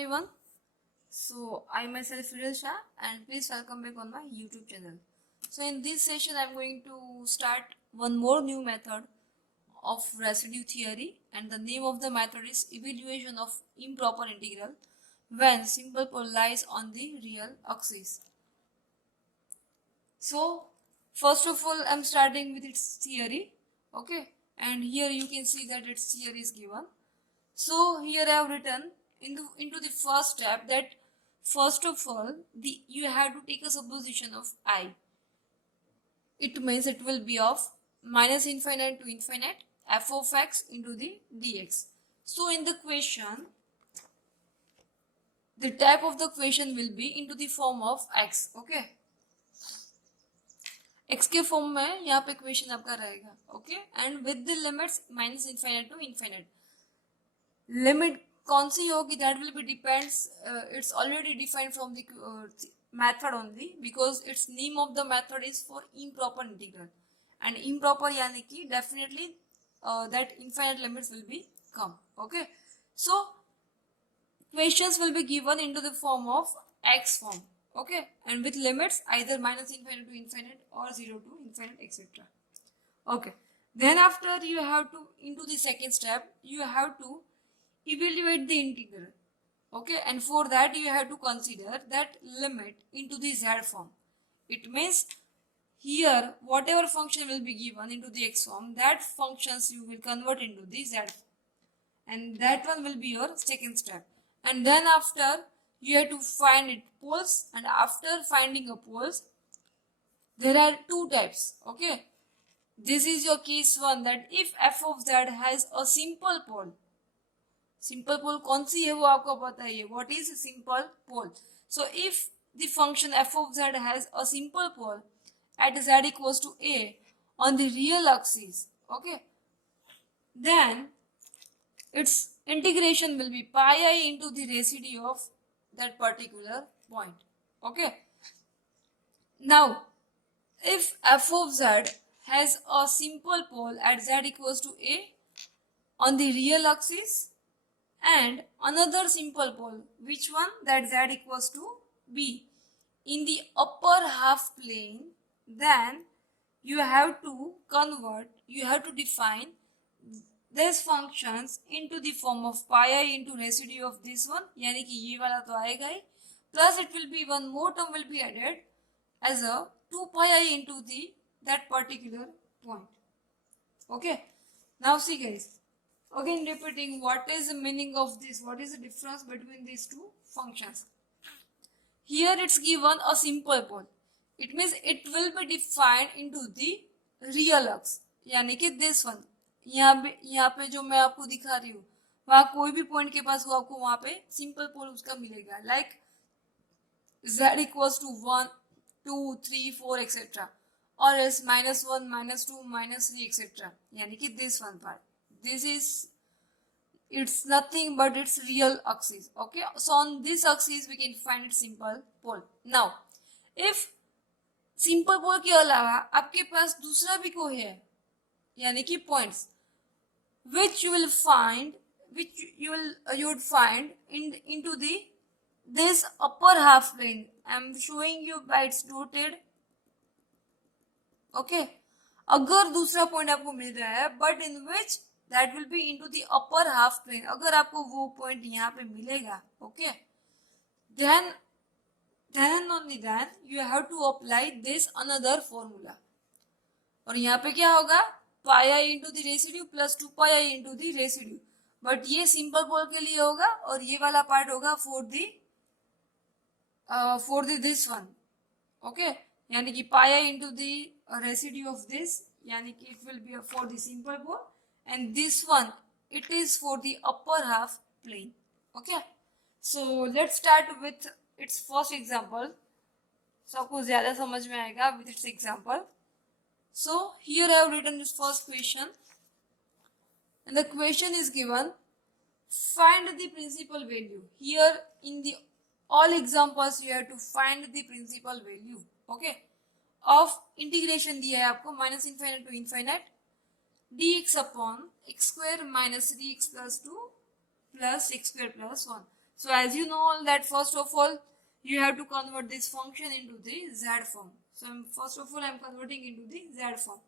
everyone. So I myself Ridal Shah and please welcome back on my YouTube channel. So in this session I'm going to start one more new method of residue theory, and the name of the method is evaluation of improper integral when simple pole lies on the real axis. So first of all I'm starting with its theory, okay, and here you can see that its theory is given. So here I have written into the first step that first of all you have to take a supposition of I. It means it will be of minus infinite to infinite f of x into the dx. So in the question, the type of the question will be into the form of x, okay. x के form में यहाँ पे question आपका रहेगा, okay, and with the limits minus infinite to infinite. Limit कौन सी होगी that will be depends, it's already defined from the method only because its name of the method is for improper integral, and improper यानी कि definitely that infinite limits will be come, okay. So questions will be given into the form of x form, okay, and with limits either minus infinite to infinite or 0 to infinite, etc. Okay, then after you have to into the second step you have to evaluate the integral, okay, and for that you have to consider that limit into the z form. It means here whatever function will be given into the x form, that functions you will convert into the z form, and that one will be your second step. And then after you have to find it poles, and after finding a poles there are two types, okay. This is your case one, that if f of z has a simple pole. Simple pole कौन सी है वो आपको बताइए, what is simple pole. So if the function f of z has a simple pole at z equals to a on the real axis, okay, then its integration will be pi I into the residue of that particular point, okay. Now if f of z has a simple pole at z equals to a on the real axis and another simple pole, which one, that z equals to b in the upper half plane, then you have to convert, you have to define these functions into the form of pi I into residue of this one, यानी कि ये वाला तो आएगा ही, plus it will be one more term will be added as a 2 pi I into the that particular point, okay. Now see guys, again repeating, what is the meaning of this, what is the difference between these two functions. Here it's given a simple pole, it means it will be defined into the real axis, यानी कि this one, यहाँ पे जो मैं आपको दिखा रही हूँ वहाँ कोई भी पॉइंट के पास वो आपको वहाँ पे सिंपल पोल उसका मिलेगा, like z equals to 1 2 3 4 etc. or else -1 -2 -3 etc. यानी कि this one part, this is, it's nothing but its real axis, okay. So on this axis we can find it simple pole. Now if simple pole के अलावा आपके पास दूसरा भी कोई है, यानी कि points which you will find, which you would find into the this upper half plane. I am showing you by its dotted, okay. अगर दूसरा पॉइंट आपको मिल रहा है but in which that will be into the upper half plane, अगर आपको वो point यहाँ पे मिलेगा, okay, then and only then you have to apply this another formula, और यहाँ पे क्या होगा, pi I into the residue plus 2 pi I into the residue, but ये सिंपल पोल के लिए होगा और ये वाला पार्ट होगा for the this one, okay, यानी कि पाई आई into the residue of this, यानी कि it will be for the simple pole, and this one it is for the upper half plane, okay. So let's start with its first example, so आपको ज़्यादा समझ में आएगा with its example. So here I have written this first question, and the question is given, find the principal value. Here in the all examples you have to find the principal value, okay, of integration दिया है आपको minus infinite to infinite dx upon x square minus 3x plus 2 plus x square plus 1. So as you know all that, first of all you have to convert this function into the z form. So first of all I'm converting into the z form.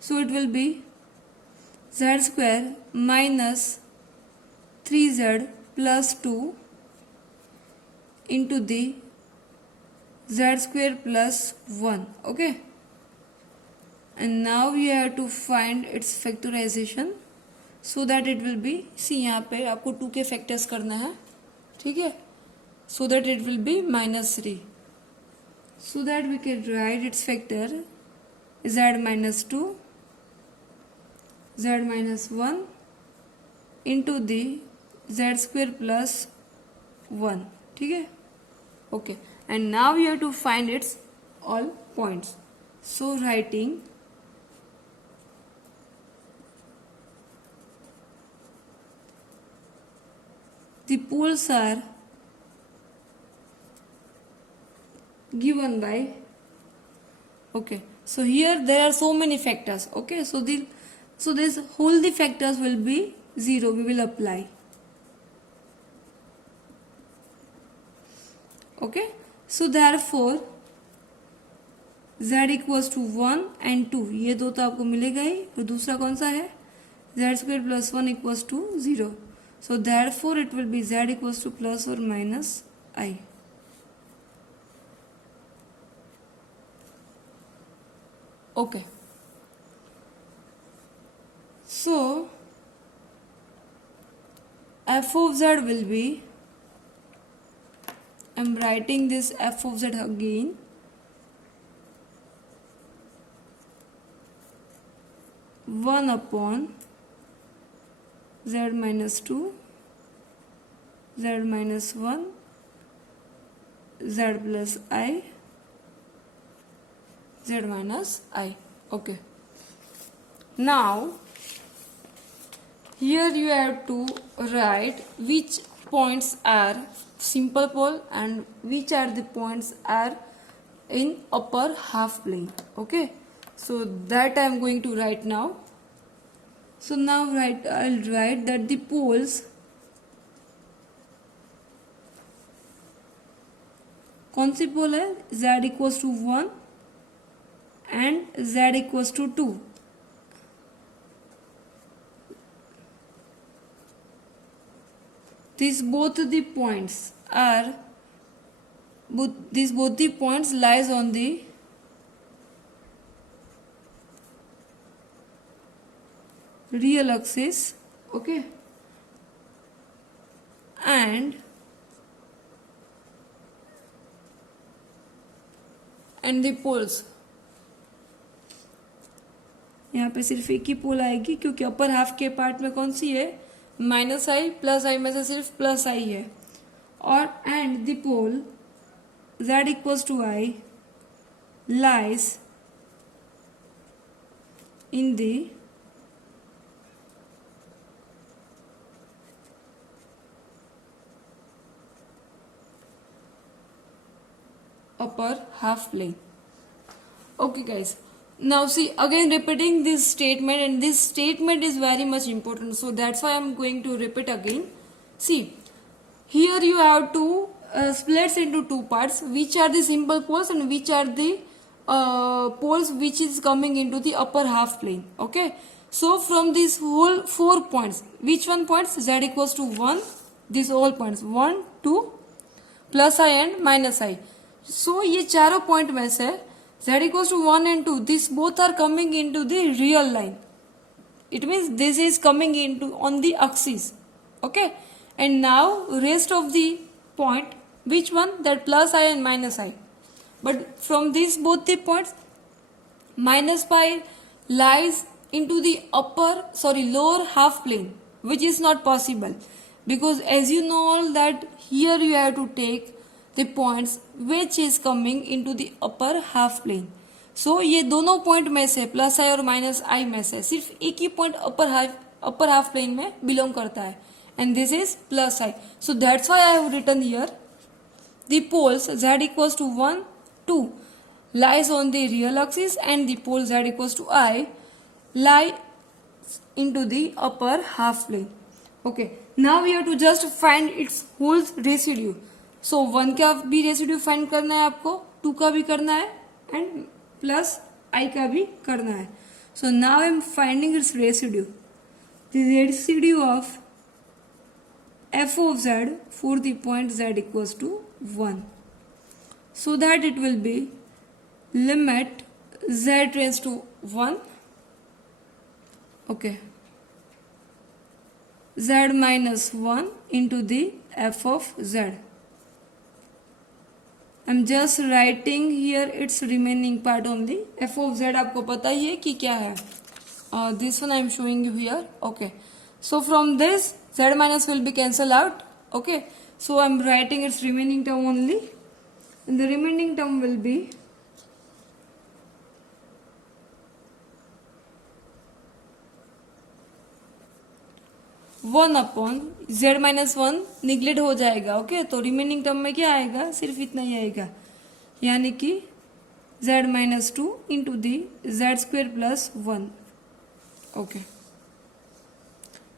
So it will be z square minus 3z plus 2 into the z square plus 1. Okay, and now you have to find its factorization so that it will be, see यहाँ पे आपको 2 के factors करना है, ठीक है, so that it will be -3, so that we can write its factor z minus 2 z minus 1 into the z square plus 1, ठीक है. Okay, and now you have to find its all points. So writing the poles are given by, okay, so here there are so many factors. Okay, so this whole the factors will be 0, we will apply. Okay, so therefore z equals to 1 and 2, ये दो तो आपको मिलेगा ही, और दूसरा कौन सा है, z square plus 1 equals to 0. So therefore it will be z equals to plus or minus I. Okay, so f of z will be, I am writing this f of z again, one upon z minus 2 z minus 1 z plus I z minus I. Okay, now here you have to write which points are simple pole and which are the points are in upper half plane. Okay, so that I am going to write now. So now I'll write that the poles कौन सी पोल है, z equals to 1 and z equals to 2. These both the points lies on the real axis. Okay, and the poles, यहाँ पे सिर्फ एक ही पोल आएगी क्योंकि upper half के part में कौन सी है, माइनस आई, प्लस आई में से सिर्फ प्लस आई है, और and the pole z equals to I lies in the upper half plane. Okay guys, now see again repeating this statement, and this statement is very much important, so that's why I'm going to repeat again. See, here you have to split into two parts, which are the simple poles and which are the poles which is coming into the upper half plane. Okay, so from these whole 4 points, which one points, z equals to 1, these all points 1 2 plus I and minus I. So ये चारों point में से z equals to 1 and 2, this both are coming into the real line. It means this is coming into on the axis. Okay, and now rest of the point, which one, that plus I and minus I. But from these both the points, minus pi lies into the lower half plane, which is not possible, because as you know all that here you have to take the points which is coming into the upper half plane. So ये दोनों point में से plus आई और minus आई में से सिर्फ एक ही point अपर half plane में बिलोंग करता है, and this is plus I. So that's why I have written here the poles z equals to 1 2 lies on the real axis, and the pole z equals to I lie into the upper half plane. Okay, now we have to just find its whole residue. So 1 का भी residue find करना है आपको, 2 का भी करना है and plus I का भी करना है. So now I am finding its residue. The residue of f of z for the point z equals to 1. So that it will be limit z tends to 1. Okay. Z minus 1 into the f of z. I'm just writing here its remaining part only. f of z आपको पता ही है कि क्या है. This one I am showing you here. Okay. So from this z minus will be cancelled out. Okay. So I am writing its remaining term only. And the remaining term will be 1 upon z minus 1 neglect हो जाएगा. Okay, तो remaining term में क्या आएगा, सिर्फ इतना ही आएगा, यानी कि z minus 2 into the Z square plus 1. Okay,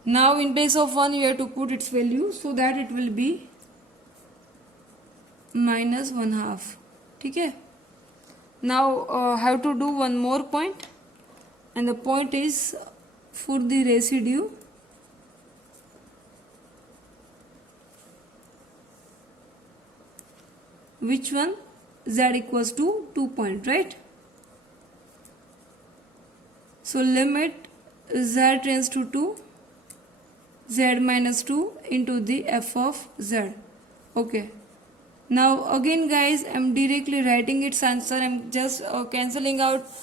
now in place of 1 you have to put its value so that it will be minus 1/2. ठीक है. Now have to do one more point and the point is for the residue. Which one? Z equals to 2 point, right? So limit z tends to 2, z minus 2 into the f of z. Okay. Now again guys, I'm directly writing its answer. I'm just cancelling out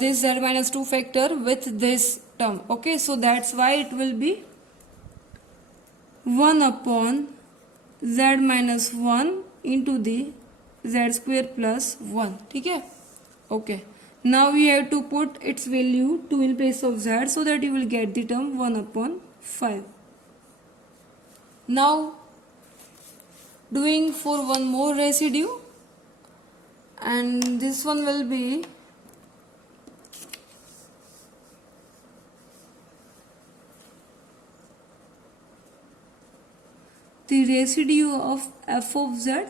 this z minus 2 factor with this term. Okay, so that's why it will be 1 upon z minus 1 into the z square plus 1. ठीक है. Okay, now we have to put its value 2 in place of z so that you will get the term 1 upon 5. Now doing for one more residue, and this one will be the residue of f of z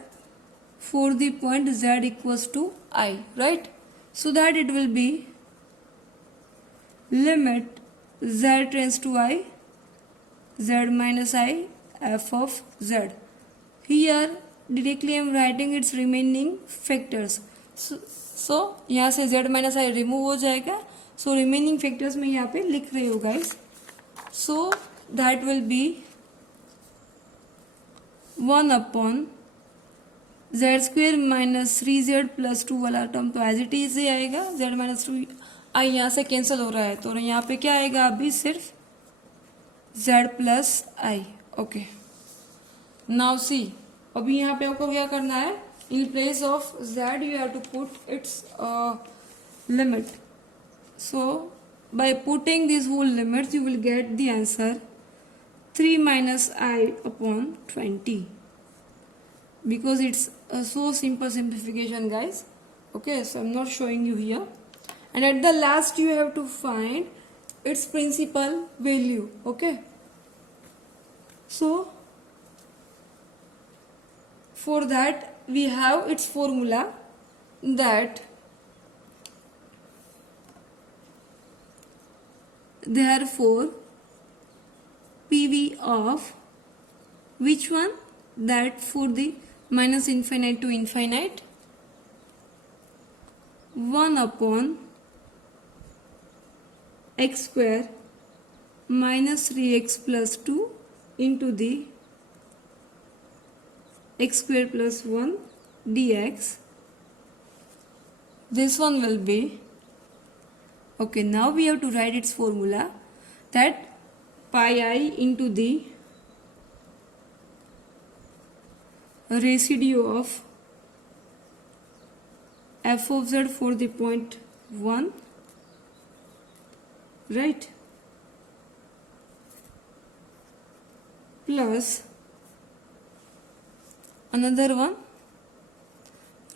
for the point z equals to I, right? So that it will be limit z tends to I, z minus I, f of z. Here directly I am writing its remaining factors. So यहाँ से z minus I remove हो जाएगा. So remaining factors मैं यहाँ पे लिख रही हूँ guys. So that will be 1 upon z square minus 3z plus 2 वाला टर्म तो एज इट इज ही आएगा. z माइनस 2 आई यहाँ से कैंसिल हो रहा है तो यहाँ पे क्या आएगा, अभी सिर्फ z plus I. Okay, now see, अभी यहाँ पे आपको क्या करना है, in place of z you have to put its limit. So by putting this whole limit you will get the answer 3 minus I upon 20, because it's a so simple simplification guys. Okay, so I'm not showing you here. And at the last you have to find its principal value. Okay, so for that we have its formula, that therefore PV of which one, that for the minus infinite to infinite 1 upon x square minus 3x plus 2 into the x square plus 1 dx. This one will be, okay, now we have to write its formula, that pi I into the residue of f of z for the point 1, right, plus another one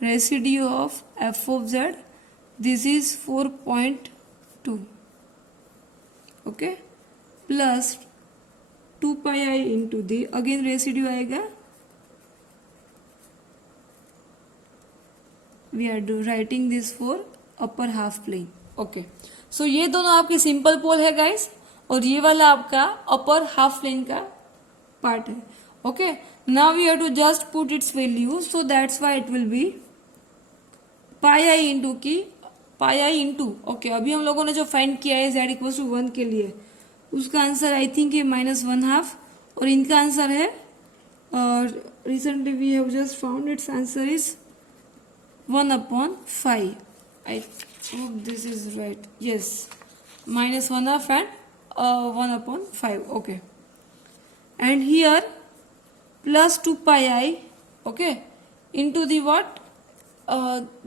residue of f of z, this is 4.2. Okay, plus 2 pi I into the, again residue आएगा, we are writing this for upper half plane. Okay, so ये दोनों आपके simple पोल है guys, और ये वाला आपका upper half plane का पार्ट है. Okay, now we have to just put its value, so that's why it will be pi I into की पाई आई इंटू. ओके, अभी हम लोगों ने जो फाइंड किया है z इक्वल टू 1 के लिए, उसका आंसर आई थिंक है -1/2, और इनका आंसर है, recently we have just found its answer is 1/5. I hope this is right. Yes, -1/2 and 1/5. Okay, and here plus 2 pi I, okay, into the what,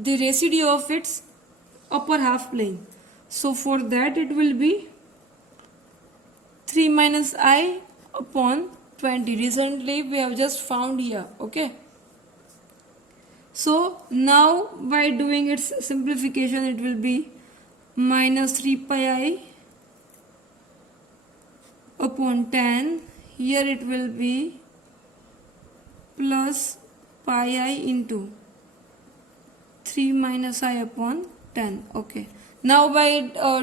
the residue of its upper half plane. So for that it will be 3 minus I upon 20. Recently we have just found here. Okay, so now by doing its simplification it will be minus 3 pi I upon 10. Here it will be plus pi I into 3 minus I upon 10. Okay, now by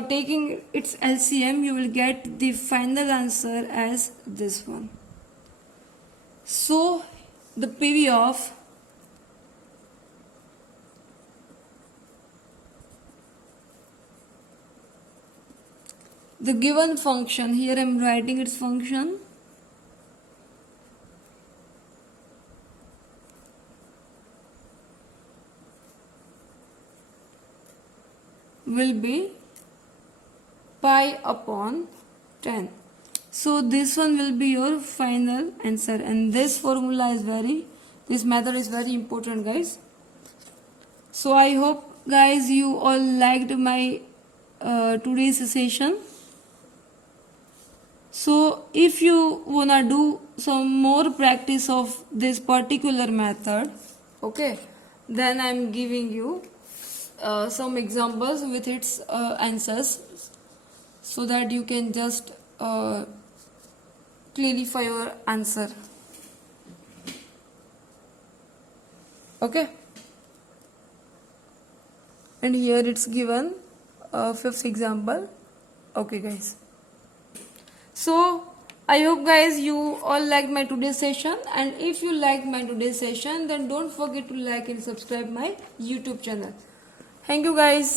taking its LCM you will get the final answer as this one. So the PV of the given function, here I am writing its function, will be pi upon 10. So this one will be your final answer, and this formula is this method is very important guys. So I hope guys you all liked my today's session. So if you wanna do some more practice of this particular method, okay, then I am giving you some examples with its answers, so that you can just clarify your answer. Okay, and here it's given fifth example. Okay guys, so I hope guys you all liked my today's session, and if you liked my today's session then don't forget to like and subscribe my YouTube channel. Thank you guys.